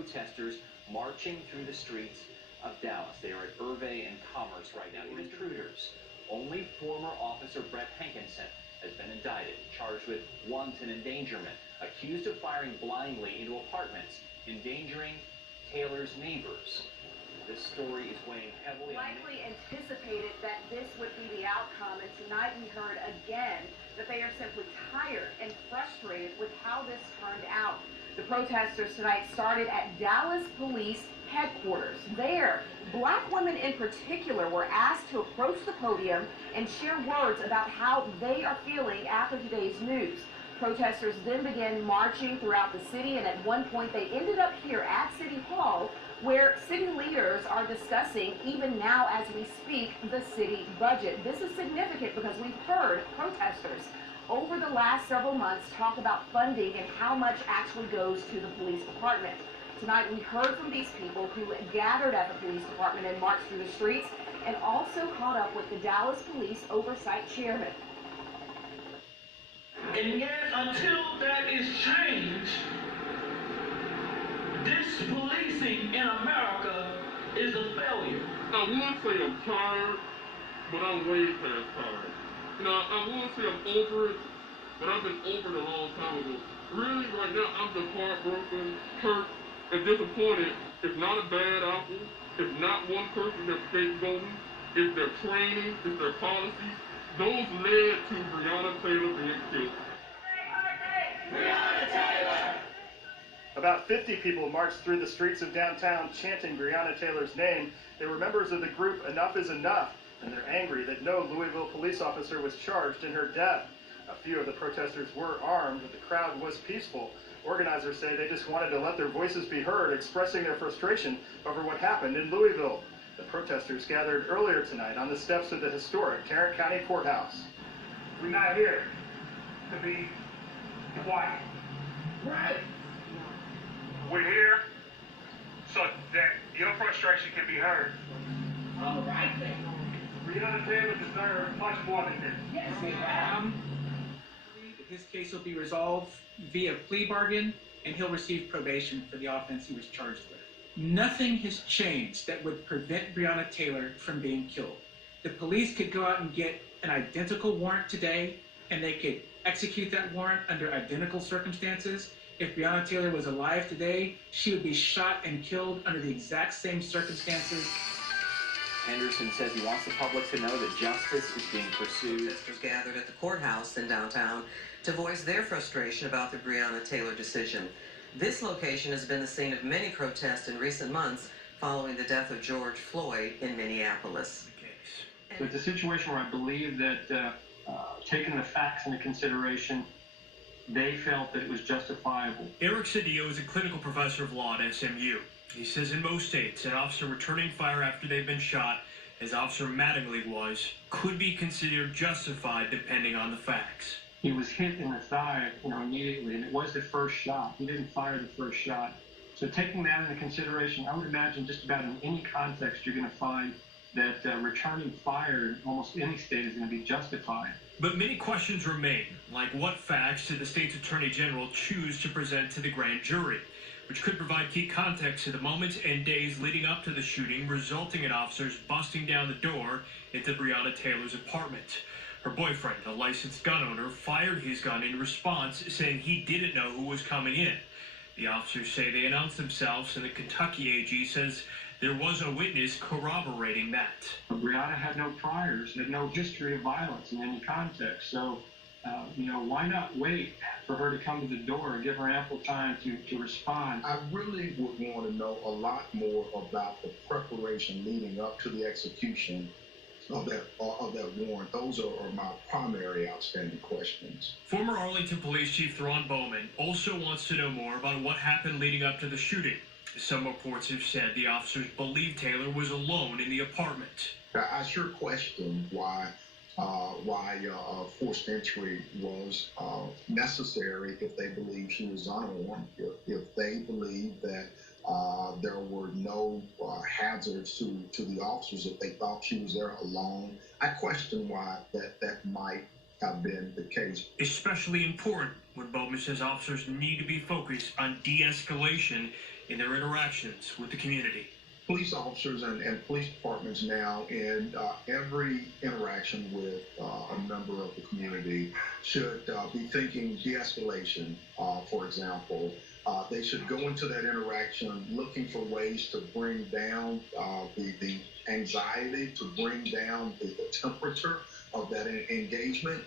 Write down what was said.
protesters marching through the streets of Dallas. They are at Irvay and Commerce right now. Intruders. Only former Officer Brett Hankinson has been indicted, charged with wanton endangerment, accused of firing blindly into apartments, endangering Taylor's neighbors. This story is weighing heavily on... Likely anticipated that this would be the outcome, and tonight we heard again that they are simply tired and frustrated with how this turned out. The protesters tonight started at Dallas Police Headquarters. There, black women in particular were asked to approach the podium and share words about how they are feeling after today's news. Protesters then began marching throughout the city, and at one point they ended up here at City Hall, where city leaders are discussing, even now as we speak, the city budget. This is significant because we've heard protesters over the last several months talk about funding and how much actually goes to the police department. Tonight we heard from these people who gathered at the police department and marched through the streets, and also caught up with the Dallas Police Oversight Chairman. And yet, until that is changed, this policing in America is a failure. I wouldn't say I'm tired, but I'm way past tired. You know, I wouldn't say I'm over it, but I've been over it a long time ago. Really, right now, I'm just heartbroken, hurt, and disappointed. It's not a bad apple. It's not one person that's scapegoating. It's their training, it's their policies. Those led to Breonna Taylor being killed. Breonna Taylor! About 50 people marched through the streets of downtown chanting Breonna Taylor's name. They were members of the group Enough is Enough, and they're angry that no Louisville police officer was charged in her death. A few of the protesters were armed, but the crowd was peaceful. Organizers say they just wanted to let their voices be heard, expressing their frustration over what happened in Louisville. The protesters gathered earlier tonight on the steps of the historic Tarrant County Courthouse. We're not here to be quiet. Right. We're here so that your frustration can be heard. All right then. Breonna Taylor deserves much more than this. Yes, we have. His case will be resolved via plea bargain, and he'll receive probation for the offense he was charged with. Nothing has changed that would prevent Breonna Taylor from being killed. The police could go out and get an identical warrant today, and they could execute that warrant under identical circumstances. If Breonna Taylor was alive today, she would be shot and killed under the exact same circumstances. Henderson says he wants the public to know that justice is being pursued. Protesters gathered at the courthouse in downtown to voice their frustration about the Breonna Taylor decision. This location has been the scene of many protests in recent months following the death of George Floyd in Minneapolis. So it's a situation where I believe that taking the facts into consideration, they felt that it was justifiable. Eric Cedillo is a clinical professor of law at SMU. He says in most states, an officer returning fire after they've been shot, as Officer Mattingly was, could be considered justified depending on the facts. He was hit in the thigh, immediately, and it was the first shot. He didn't fire the first shot. So taking that into consideration, I would imagine just about in any context you're going to find that returning fire in almost any state is going to be justified. But many questions remain, like what facts did the state's attorney general choose to present to the grand jury, which could provide key context to the moments and days leading up to the shooting, resulting in officers busting down the door into Breonna Taylor's apartment. Her boyfriend, a licensed gun owner, fired his gun in response, saying he didn't know who was coming in. The officers say they announced themselves, and the Kentucky AG says there was a witness corroborating that. Breonna had no priors, had no history of violence in any context. So, why not wait for her to come to the door and give her ample time to respond? I really would want to know a lot more about the preparation leading up to the execution of that warrant. Those are my primary outstanding questions. Former Arlington Police Chief Thron Bowman also wants to know more about what happened leading up to the shooting. Some reports have said the officers believed Taylor was alone in the apartment. I sure question why forced entry was necessary if they believed she was unarmed, if they believed that there were no hazards to the officers, if they thought she was there alone. I question why that might have been the case. Especially important when Bowman says officers need to be focused on de-escalation in their interactions with the community. Police officers and police departments now in every interaction with a member of the community should be thinking de-escalation, for example. They should go into that interaction looking for ways to bring down the anxiety, to bring down the temperature of that engagement.